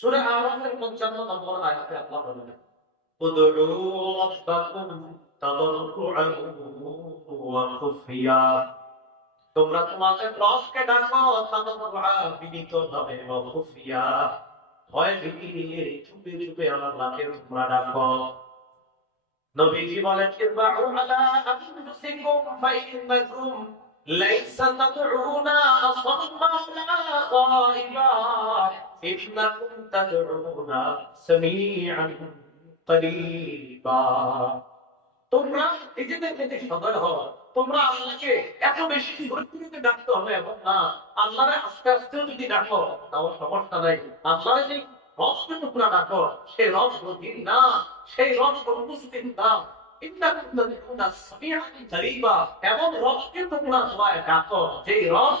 সূরা আরাফের 55 নম্বর আয়াতে আল্লাহ বলেন উদউ রাব্বাকুম তাদাররুআন ওয়া খুফিয়া। তোমরা তোমাদের রবকে ডাকো তাদাররুআ বিনীতভাবে ওয়া খুফিয়া। ভয় ভীতি নিয়ে চুপে চুপে আমার নাকে তোমরা ডাকো। নবীজি বলেন ইরবাউ আলা আনফুসিকুম ফাইন্নাকুম লাইসা তাদউনা আসাম্মা ইন্নাকুম তাদউনা সামিআন তোমরা নিজেদের থেকে সদয় হও, তোমরা আল্লাহকে এত বেশি ধৈর্যতে ডাকতে হবে এবং না। আল্লাহরে আস্তে আস্তে যদি ডাকো, তাও সমস্যা নাই। আল্লাহরে যে রসকে তোমরা ডাকো সেই রস গভীর না সেই রস অনুপস্থিত না। এমন রসকে তোমরা সবাই ডাকো যে রস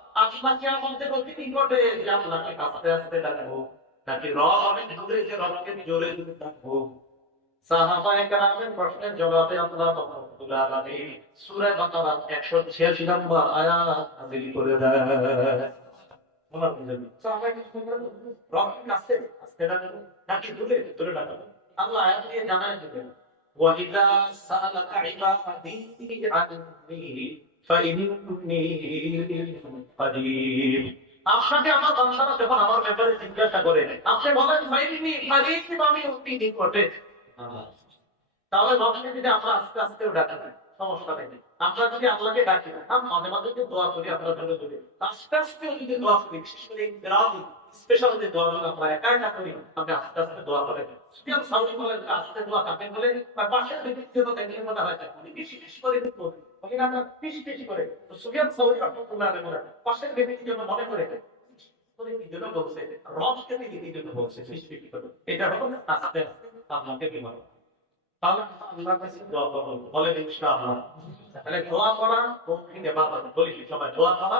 আপনাকে আমাদের অতি নিকটে আপনাকে আস্তে আস্তে ডাকবো নাকি রব অনেক দূরে যে রবকে জোরে জোরে ডাকবো সাহাবায়ে কেরামের প্রশ্নের জবাবে আল্লাহ রাব্বুল আলামিন সূরা বাকারা 186 নম্বর আয়াত আল্লাহ আয়াত দিয়ে জানায় দিবেন। وَإِذَا سَأَلَكَ عِبَادِي عَنِّي فَإِنِّي قَرِيبٌ আপনাকে আমার বান্দারা যখন আমার ব্যাপারে জিজ্ঞাসা করে আপনি বলেন ফাইনি ফারিক আমি অতি নিকটে তাহলে ভাবলে যদি আমরা আস্তে আস্তে ডাকি না সমস্যা নেই আমরা যদি আল্লাহকে ডাকি না আমি মাঝে মাঝে যে দোয়া করি আপনার জন্য যদি আস্তে আস্তে যদি দোয়া করি বিশেষ করে গ্রামে স্পেশাল যে দোয়া গুলো আমরা একা একা করি আপনি আস্তে আস্তে দোয়া করেন সুফিয়ান সাউদি বলেন আস্তে দোয়া কাকে বলে, বা পাশের ব্যক্তির জন্য দেখলে মনে হয় উনি বেশি বেশি করে ওখানে আমরা বেশি বেশি করে। সুফিয়ান সাউদি রহমতুল্লাহ বলেন পাশের ব্যক্তির জন্য মনে করে করে করে এটা বলে? করা। বলি, সবাই দোয়া করা।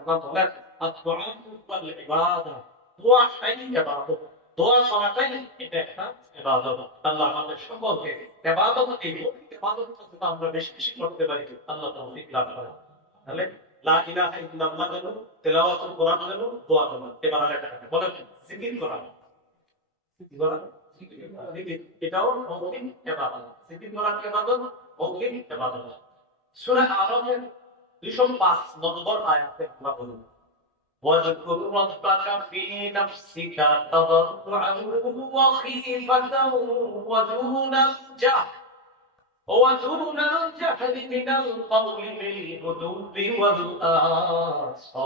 ইবাদা দোয়া শাইই ইবাদত দোয়া করাটাই এটা একটা ইবাদত আল্লাহ আমাদের সকলকে ইবাদত এই ইবাদত আমরা বেশি বেশি করতে পারি। আল্লাহ তৌফিক দান করে তাহলে লা ইলাহা ইল্লাল্লাহ জানো তেলাওয়াতুল কোরআন জানো দোয়া জানো এবার আরেকটা বলেন। জিকির করা। জিকির করা? এটাও মৌখিক ইবাদত জিকির করা কি ইবাদত মৌখিক ইবাদত সূরা আরাফের 205 নম্বর আয়াতে আল্লাহ বলেন। واذكر ربك في نفسك تضرعا وخيفة ودون الجهل ودون الجهل من القول بالغدو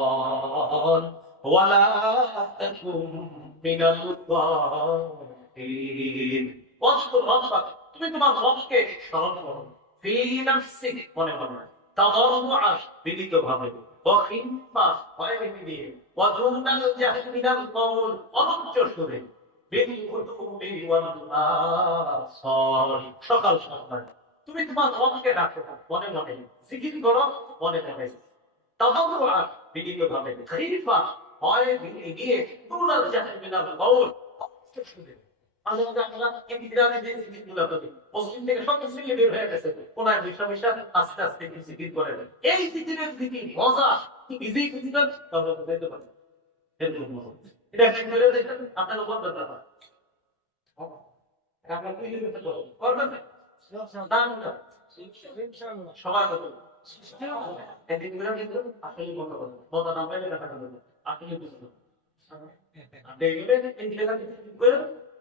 والآصال ولا تكن من الظالمين واذكر ربك তুমি তোমার রবকে স্মরণ করো ফি নাফসিক মনে মনে তাদাররুআ বিনীত ভাবে ওয়াখিফা ভয় দিয়ে সুরে। সকাল তুমি তোমার রবকে ডাকো মনে মনে। জিকির করো মনে মনে। তাদাররুআ বিনীত ভাবে খাইফা ভয় দিয়ে জাহল মিনাল কওল অনঞ্চ সুরে। মাঝে মাঝে আমরা ইন্দিরানি যে জিকিরগুলো করি মুসলিম থেকে সব মুসলিম বের হয়ে গেছে কোনায় বৈশা বৈশা আস্তে আস্তে একটু জিকির করে এই জিকিরের জিকির মজা ইজি জিকির তবে বুঝাইতে পারি এটা একটা করে দেখেন, আপনার উপর ব্যাপার হয় আপনার কি করতে পারবেন? করবেন না? না। সবার মতো। এই কিন্তু আসলে মতো কথা। মজা না পাইলে দেখা যাবে আসলে বুঝতে। আপনি এই দিনগুলো